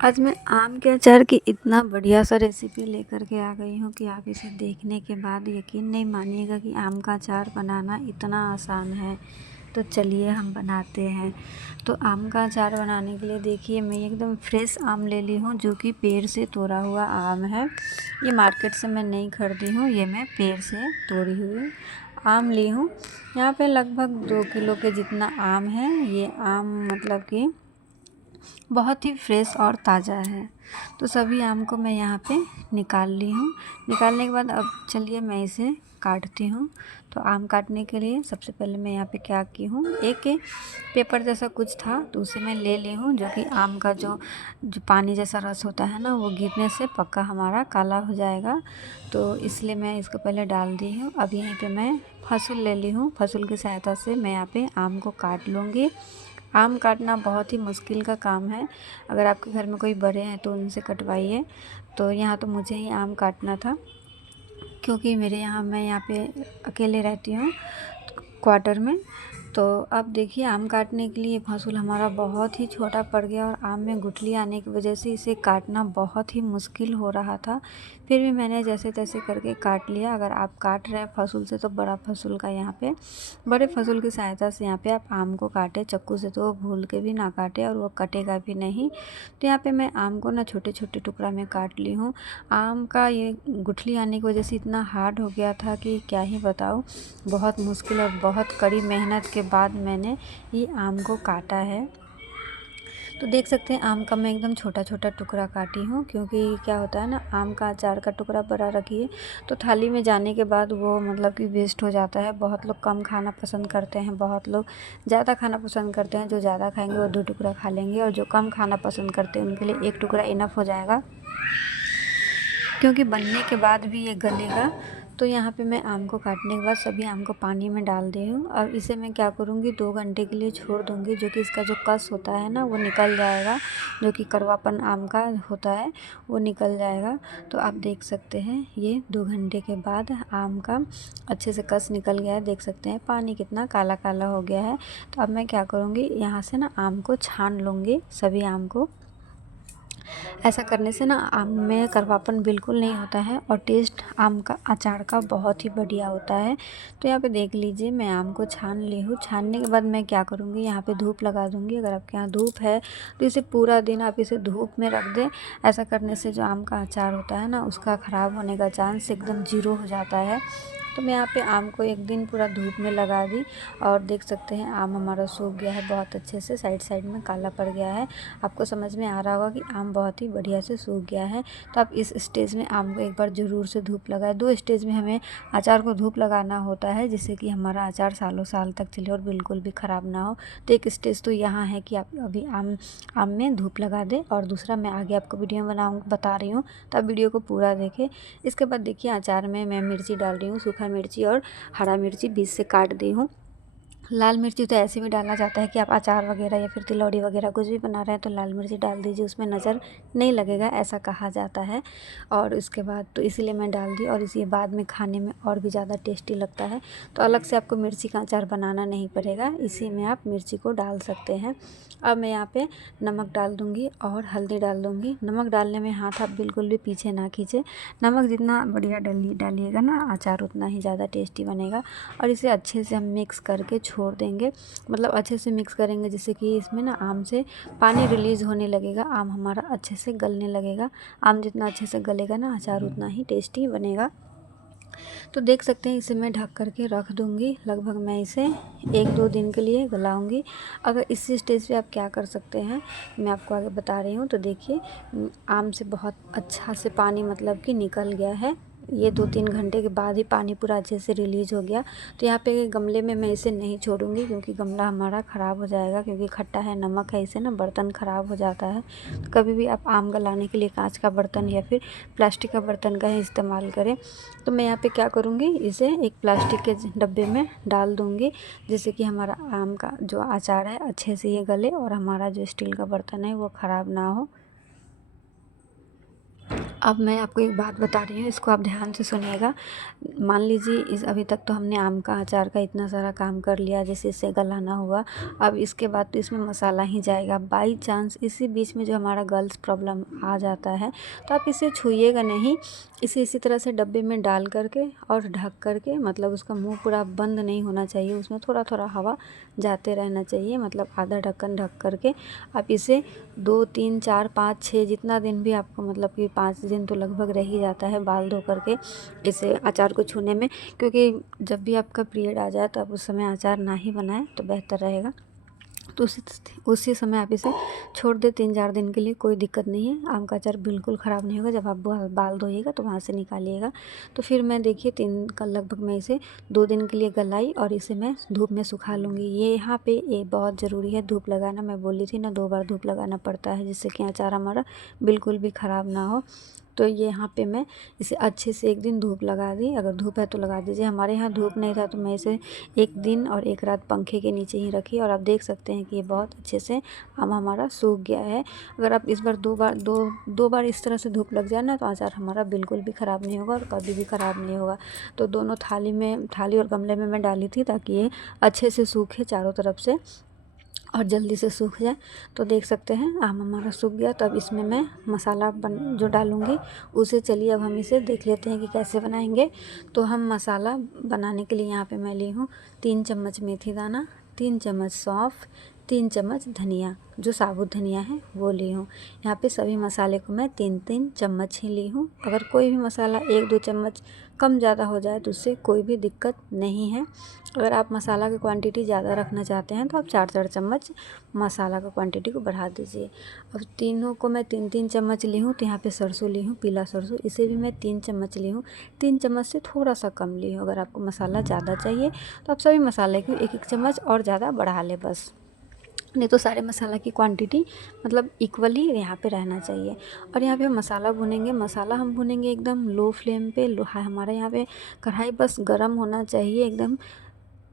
आज मैं आम के अचार की इतना बढ़िया सा रेसिपी लेकर के आ गई हूँ कि आप इसे देखने के बाद यकीन नहीं मानिएगा कि आम का अचार बनाना इतना आसान है। तो चलिए हम बनाते हैं। तो आम का अचार बनाने के लिए देखिए मैं एकदम फ्रेश आम ले ली हूँ, जो कि पेड़ से तोड़ा हुआ आम है। ये मार्केट से मैं नहीं खरीदी हूँ, ये मैं पेड़ से तोड़ी हुई आम ली हूँ। यहाँ पे लगभग 2 किलो के जितना आम है। ये आम मतलब कि बहुत ही फ्रेश और ताज़ा है। तो सभी आम को मैं यहाँ पे निकाल ली हूँ। निकालने के बाद अब चलिए मैं इसे काटती हूँ। तो आम काटने के लिए सबसे पहले मैं यहाँ पे क्या की हूँ, एक पेपर जैसा कुछ था तो उसे मैं ले ली हूँ, जो कि आम का जो पानी जैसा रस होता है ना, वो गिरने से पक्का हमारा काला हो जाएगा। तो इसलिए मैं इसको पहले डाल दी हूँ। अब यहीं पे मैं फसुल ले ली हूँ। फसुल की सहायता से मैं यहाँ पे आम को काट लूँगी। आम काटना बहुत ही मुश्किल का काम है। अगर आपके घर में कोई बड़े हैं तो उनसे कटवाइए। तो यहाँ तो मुझे ही आम काटना था, क्योंकि मैं यहाँ पे अकेले रहती हूँ क्वार्टर में। तो अब देखिए आम काटने के लिए फसूल हमारा बहुत ही छोटा पड़ गया और आम में गुठली आने की वजह से इसे काटना बहुत ही मुश्किल हो रहा था। फिर भी मैंने जैसे तैसे करके काट लिया। अगर आप काट रहे हैं फसूल से तो बड़ा फसूल का यहाँ पे बड़े फसूल की सहायता से यहाँ पे आप आम को काटें। चाकू से तो भूल के भी ना काटें और वो कटेगा भी नहीं। तो यहाँ पे मैं आम को ना छोटे छोटे टुकड़ा में काट ली हूँ। आम का ये गुठली आने की वजह से इतना हार्ड हो गया था कि क्या ही बताऊँ। बहुत मुश्किल और बहुत कड़ी मेहनत के बाद मैंने ये आम को काटा है। तो देख सकते हैं आम का मैं एकदम छोटा छोटा टुकड़ा काटी हूँ, क्योंकि क्या होता है ना, आम का अचार का टुकड़ा बड़ा रखिए तो थाली में जाने के बाद वो मतलब कि वेस्ट हो जाता है। बहुत लोग कम खाना पसंद करते हैं, बहुत लोग ज़्यादा खाना पसंद करते हैं। जो ज़्यादा खाएंगे वो 2 टुकड़ा खा लेंगे, और जो कम खाना पसंद करते हैं उनके लिए 1 टुकड़ा इनफ हो जाएगा, क्योंकि बनने के बाद भी ये गलेगा। तो यहाँ पे मैं आम को काटने के बाद सभी आम को पानी में डाल दी हूँ। और इसे मैं क्या करूँगी, 2 घंटे के लिए छोड़ दूँगी, जो कि इसका जो कस होता है ना वो निकल जाएगा, जो कि कड़वापन आम का होता है वो निकल जाएगा। तो आप देख सकते हैं ये 2 घंटे के बाद आम का अच्छे से कस निकल गया है। देख सकते हैं पानी कितना काला काला हो गया है। तो अब मैं क्या करूँगी, यहाँ से ना आम को छान लूँगी, सभी आम को। ऐसा करने से ना आम में कड़वापन बिल्कुल नहीं होता है और टेस्ट आम का अचार का बहुत ही बढ़िया होता है। तो यहाँ पे देख लीजिए मैं आम को छान ली हूँ। छानने के बाद मैं क्या करूँगी, यहाँ पे धूप लगा दूँगी। अगर आपके यहाँ धूप है तो इसे पूरा दिन आप इसे धूप में रख दें। ऐसा करने से जो आम का अचार होता है ना, उसका ख़राब होने का चांस एकदम 0 हो जाता है। तो मैं यहाँ पे आम को 1 दिन पूरा धूप में लगा दी, और देख सकते हैं आम हमारा सूख गया है बहुत अच्छे से, साइड साइड में काला पड़ गया है। आपको समझ में आ रहा होगा कि आम बहुत ही बढ़िया से सूख गया है। तो आप इस स्टेज में आम को एक बार ज़रूर से धूप लगाएं। 2 स्टेज में हमें अचार को धूप लगाना होता है, जिससे कि हमारा अचार सालों साल तक चले और बिल्कुल भी ख़राब ना हो। तो एक स्टेज तो यहाँ है कि आप अभी आम में धूप लगा दें, और दूसरा मैं आगे आपको वीडियो में बता रही हूँ, तो आप वीडियो को पूरा देखें। इसके बाद देखिए अचार में मैं मिर्ची डाल रही हूँ, सूखा मिर्ची और हरा मिर्ची बीच से काट दी हूँ। लाल मिर्ची तो ऐसे भी डालना चाहता है कि आप अचार वगैरह या फिर तिलौड़ी वगैरह कुछ भी बना रहे हैं तो लाल मिर्ची डाल दीजिए, उसमें नज़र नहीं लगेगा, ऐसा कहा जाता है। और उसके बाद तो इसीलिए मैं डाल दी, और इसी बाद में खाने में और भी ज़्यादा टेस्टी लगता है। तो अलग से आपको मिर्ची का अचार बनाना नहीं पड़ेगा, इसी में आप मिर्ची को डाल सकते हैं। अब मैं यहाँ पे नमक डाल दूँगी और हल्दी डाल दूँगी। नमक डालने में हाथ आप बिल्कुल भी पीछे ना खींचे। नमक जितना बढ़िया डालिएगा ना अचार, उतना ही ज़्यादा टेस्टी बनेगा। और इसे अच्छे से हम मिक्स करके छोड़ देंगे, मतलब अच्छे से मिक्स करेंगे जिससे कि इसमें ना आम से पानी रिलीज़ होने लगेगा, आम हमारा अच्छे से गलने लगेगा। आम जितना अच्छे से गलेगा ना अचार उतना ही टेस्टी बनेगा। तो देख सकते हैं इसे मैं ढक करके रख दूँगी। लगभग मैं इसे 1-2 दिन के लिए गलाऊँगी। अगर इसी स्टेज पे आप क्या कर सकते हैं, मैं आपको आगे बता रही हूँ। तो देखिए आम से बहुत अच्छा से पानी मतलब कि निकल गया है। ये 2-3 घंटे के बाद ही पानी पूरा अच्छे से रिलीज़ हो गया। तो यहाँ पे गमले में मैं इसे नहीं छोड़ूंगी, क्योंकि गमला हमारा ख़राब हो जाएगा, क्योंकि खट्टा है, नमक है, इससे ना बर्तन ख़राब हो जाता है। तो कभी भी आप आम गलाने के लिए कांच का बर्तन या फिर प्लास्टिक का बर्तन का ही इस्तेमाल करें। तो मैं यहाँ पे क्या करूँगी, इसे एक प्लास्टिक के डब्बे में डाल दूँगी, जिससे कि हमारा आम का जो अचार है अच्छे से ये गले और हमारा जो स्टील का बर्तन है वो ख़राब ना हो। अब मैं आपको एक बात बता रही हूँ, इसको आप ध्यान से सुनिएगा। मान लीजिए इस अभी तक तो हमने आम का अचार का इतना सारा काम कर लिया, जैसे इसे गलाना हुआ। अब इसके बाद तो इसमें मसाला ही जाएगा। बाई चांस इसी बीच में जो हमारा गर्ल्स प्रॉब्लम आ जाता है, तो आप इसे छूइएगा नहीं। इसे इसी तरह से डब्बे में डाल करके और ढक करके, मतलब उसका मुंह पूरा बंद नहीं होना चाहिए, उसमें थोड़ा थोड़ा हवा जाते रहना चाहिए, मतलब आधा ढक्कन ढक करके आप इसे 2 3 4 5 6 जितना दिन भी आपको, मतलब कि 5 दिन तो लगभग रह ही जाता है बाल धो करके इसे अचार को छूने में। क्योंकि जब भी आपका पीरियड आ जाए तो आप उस समय अचार ना ही बनाएं तो बेहतर रहेगा। तो उसी समय आप इसे छोड़ दें 3 4 दिन के लिए, कोई दिक्कत नहीं है। आम का अचार बिल्कुल ख़राब नहीं होगा। जब आप बाल धोइएगा तो वहाँ से निकालिएगा। तो फिर मैं देखिए 3 का लगभग मैं इसे 2 दिन के लिए गलाई और इसे मैं धूप में सुखा लूँगी। ये यहाँ पे ये बहुत ज़रूरी है धूप लगाना। मैं बोली थी ना 2 बार धूप लगाना पड़ता है, जिससे कि अचार हमारा बिल्कुल भी ख़राब ना हो। तो ये यहाँ पे मैं इसे अच्छे से 1 दिन धूप लगा दी। अगर धूप है तो लगा दीजिए। हमारे यहाँ धूप नहीं था तो मैं इसे 1 दिन और 1 रात पंखे के नीचे ही रखी, और आप देख सकते हैं कि ये बहुत अच्छे से आम हमारा सूख गया है। अगर आप इस बार दो बार इस तरह से धूप लग जाए ना, तो अचार हमारा बिल्कुल भी ख़राब नहीं होगा और कभी भी ख़राब नहीं होगा। तो दोनों थाली और गमले में मैं डाली थी ताकि ये अच्छे से सूखे चारों तरफ से और जल्दी से सूख जाए। तो देख सकते हैं आम हमारा सूख गया। तो अब इसमें मैं मसाला जो डालूँगी उसे चलिए अब हम इसे देख लेते हैं कि कैसे बनाएंगे। तो हम मसाला बनाने के लिए यहाँ पे मैं ली हूँ 3 चम्मच मेथी दाना, 3 चम्मच सौंफ, 3 चम्मच धनिया, जो साबुत धनिया है वो ली हूँ। यहाँ पे सभी मसाले को मैं 3 चम्मच ही ली हूँ। अगर कोई भी मसाला 1 2 चम्मच कम ज़्यादा हो जाए तो उससे कोई भी दिक्कत नहीं है। अगर आप मसाला की क्वांटिटी ज़्यादा रखना चाहते हैं तो आप 4 चम्मच मसाला का क्वांटिटी को बढ़ा दीजिए। अब तीनों को मैं 3 चम्मच ली हूँ। तो यहाँ पे सरसों ली हूँ, पीला सरसों, इसे भी मैं 3 चम्मच ली हूँ। 3 चम्मच से थोड़ा सा कम ली हूँ। अगर आपको मसाला ज़्यादा चाहिए तो आप सभी मसाले को 1 1 चम्मच और ज़्यादा बढ़ा लें बस। नहीं तो सारे मसाला की क्वांटिटी मतलब इक्वली यहाँ पे रहना चाहिए। और यहाँ पे हम मसाला भुनेंगे। मसाला हम भुनेंगे एकदम लो फ्लेम पे। हमारा यहाँ पे कढ़ाई बस गर्म होना चाहिए, एकदम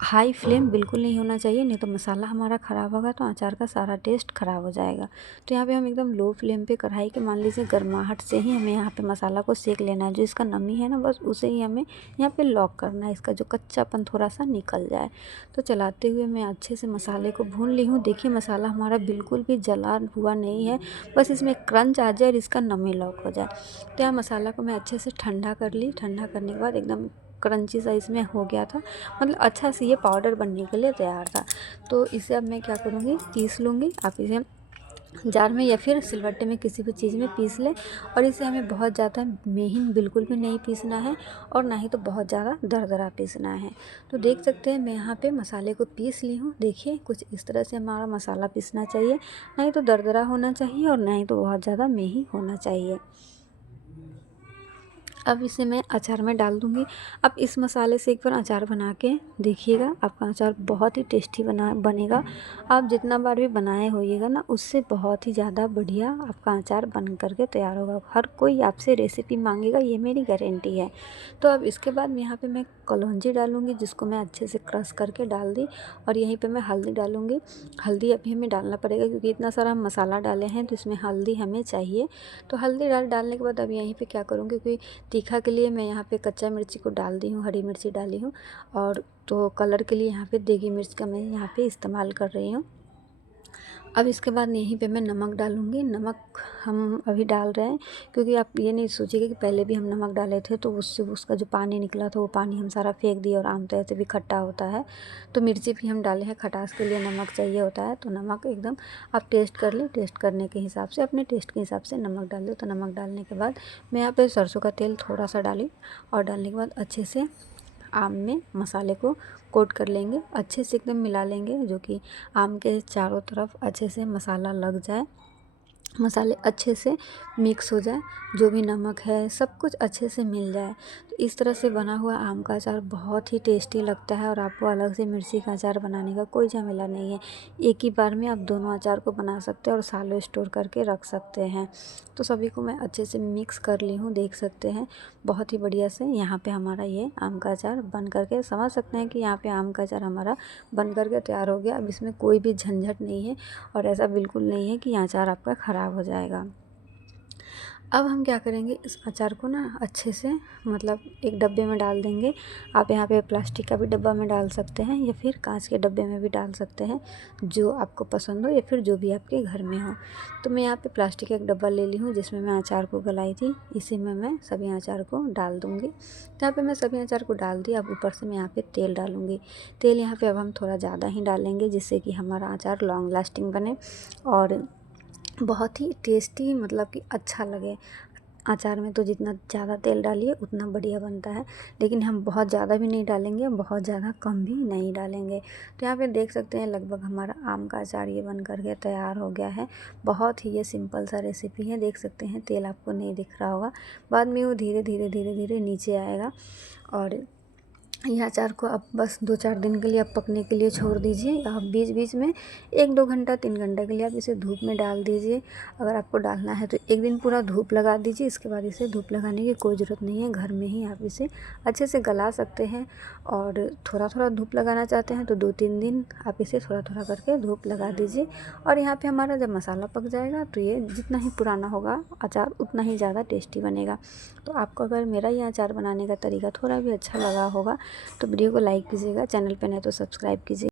हाई फ्लेम बिल्कुल नहीं होना चाहिए, नहीं तो मसाला हमारा ख़राब होगा तो अचार का सारा टेस्ट ख़राब हो जाएगा। तो यहाँ पे हम एकदम लो फ्लेम पे कढ़ाई के, मान लीजिए गर्माहट से ही हमें यहाँ पे मसाला को सेक लेना है। जो इसका नमी है ना, बस उसे ही हमें यहाँ पे लॉक करना है, इसका जो कच्चापन थोड़ा सा निकल जाए। तो चलाते हुए मैं अच्छे से मसाले को भून ली हूँ। देखिए मसाला हमारा बिल्कुल भी जला हुआ नहीं है, बस इसमें क्रंच आ जाए और इसका नमी लॉक हो जाए। तो यहाँ मसाला को मैं अच्छे से ठंडा कर ली। ठंडा करने के बाद एकदम क्रंची सा इसमें हो गया था, मतलब अच्छा से ये पाउडर बनने के लिए तैयार था। तो इसे अब मैं क्या करूँगी, पीस लूँगी। आप इसे जार में या फिर सिलबट्टे में किसी भी चीज़ में पीस लें। और इसे हमें बहुत ज़्यादा महीन बिल्कुल भी नहीं पीसना है और ना ही तो बहुत ज़्यादा दरदरा पीसना है। तो देख सकते हैं मैं यहाँ पे मसाले को पीस ली हूँ। देखिए कुछ इस तरह से हमारा मसाला पीसना चाहिए, ना ही तो दरदरा होना चाहिए और ना ही तो बहुत ज़्यादा महीन होना चाहिए। अब इसे मैं अचार में डाल दूँगी। अब इस मसाले से एक बार अचार बना के देखिएगा, आपका अचार बहुत ही टेस्टी बनेगा। आप जितना बार भी बनाए होइएगा ना, उससे बहुत ही ज़्यादा बढ़िया आपका अचार बन करके तैयार होगा। हर कोई आपसे रेसिपी मांगेगा, ये मेरी गारंटी है। तो अब इसके बाद यहाँ पे मैं कलौंजी डालूँगी, जिसको मैं अच्छे से क्रश करके डाल दी। और यहीं पे मैं हल्दी डालूँगी। हल्दी अभी हमें डालना पड़ेगा क्योंकि इतना सारा हम मसाला डाले हैं, तो इसमें हल्दी हमें चाहिए। तो हल्दी डालने के बाद अब यहीं पे क्या करूँगी, क्योंकि तीखा के लिए मैं यहाँ पे कच्चा मिर्ची को डाल दी हूँ, हरी मिर्ची डाली हूँ। और तो कलर के लिए यहाँ पे देगी मिर्च का मैं यहाँ पे इस्तेमाल कर रही हूँ। अब इसके बाद यहीं पे मैं नमक डालूँगी। नमक हम अभी डाल रहे हैं क्योंकि आप ये नहीं सोचिएगा कि पहले भी हम नमक डाले थे तो उससे उसका जो पानी निकला था वो पानी हम सारा फेंक दिए। और आम तो ऐसे भी खट्टा होता है, तो मिर्ची भी हम डाले हैं, खटास के लिए नमक चाहिए होता है। तो नमक एकदम आप टेस्ट कर लें, टेस्ट करने के हिसाब से, अपने टेस्ट के हिसाब से नमक डाल दो। तो नमक डालने के बाद मैं यहाँ पे सरसों का तेल थोड़ा सा डाली, और डालने के बाद अच्छे से आम में मसाले को कोट कर लेंगे, अच्छे से एकदम मिला लेंगे, जो कि आम के चारों तरफ अच्छे से मसाला लग जाए, मसाले अच्छे से मिक्स हो जाए, जो भी नमक है सब कुछ अच्छे से मिल जाए। तो इस तरह से बना हुआ आम का अचार बहुत ही टेस्टी लगता है और आपको अलग से मिर्ची का अचार बनाने का कोई झमेला नहीं है। एक ही बार में आप दोनों अचार को बना सकते हैं और सालों स्टोर करके रख सकते हैं। तो सभी को मैं अच्छे से मिक्स कर ली हूँ, देख सकते हैं बहुत ही बढ़िया से यहाँ पे हमारा ये आम का अचार बन करके, समझ सकते हैं कि यहाँ पे आम का अचार हमारा बन करके तैयार हो गया। अब इसमें कोई भी झंझट नहीं है और ऐसा बिल्कुल नहीं है कि अचार आपका ख़राब हो जाएगा। अब हम क्या करेंगे, इस अचार को ना अच्छे से मतलब एक डब्बे में डाल देंगे। आप यहाँ पे प्लास्टिक का भी डब्बा में डाल सकते हैं या फिर कांच के डब्बे में भी डाल सकते हैं, जो आपको पसंद हो या फिर जो भी आपके घर में हो। तो मैं यहाँ पे प्लास्टिक का एक डब्बा ले ली हूँ जिसमें मैं अचार को गलाई थी, इसी में मैं सभी अचार को डाल दूँगी। तो यहाँ पर मैं सभी अचार को डाल दी। अब ऊपर से मैं यहाँ पर तेल डालूँगी। तेल यहाँ पर अब हम थोड़ा ज़्यादा ही डालेंगे जिससे कि हमारा अचार लॉन्ग लास्टिंग बने और बहुत ही टेस्टी मतलब कि अच्छा लगे। अचार में तो जितना ज़्यादा तेल डालिए उतना बढ़िया बनता है, लेकिन हम बहुत ज़्यादा भी नहीं डालेंगे, बहुत ज़्यादा कम भी नहीं डालेंगे। तो यहाँ पे देख सकते हैं लगभग हमारा आम का अचार ये बन कर के तैयार हो गया है। बहुत ही ये सिंपल सा रेसिपी है। देख सकते हैं तेल आपको नहीं दिख रहा होगा, बाद में वो धीरे धीरे धीरे धीरे नीचे आएगा। और यह अचार को आप बस 2-4 दिन के लिए आप पकने के लिए छोड़ दीजिए। आप बीच बीच में 1-2 घंटा 3 घंटा के लिए आप इसे धूप में डाल दीजिए। अगर आपको डालना है तो एक दिन पूरा धूप लगा दीजिए, इसके बाद इसे धूप लगाने की कोई ज़रूरत नहीं है। घर में ही आप इसे अच्छे से गला सकते हैं। और थोड़ा थोड़ा धूप लगाना चाहते हैं तो 2-3 दिन आप इसे थोड़ा थोड़ा करके धूप लगा दीजिए। और यहाँ पे हमारा जब मसाला पक जाएगा तो ये जितना ही पुराना होगा अचार उतना ही ज़्यादा टेस्टी बनेगा। तो आपको अगर मेरा ये अचार बनाने का तरीका थोड़ा भी अच्छा लगा होगा तो वीडियो को लाइक कीजिएगा, चैनल पे नए तो सब्सक्राइब कीजिए।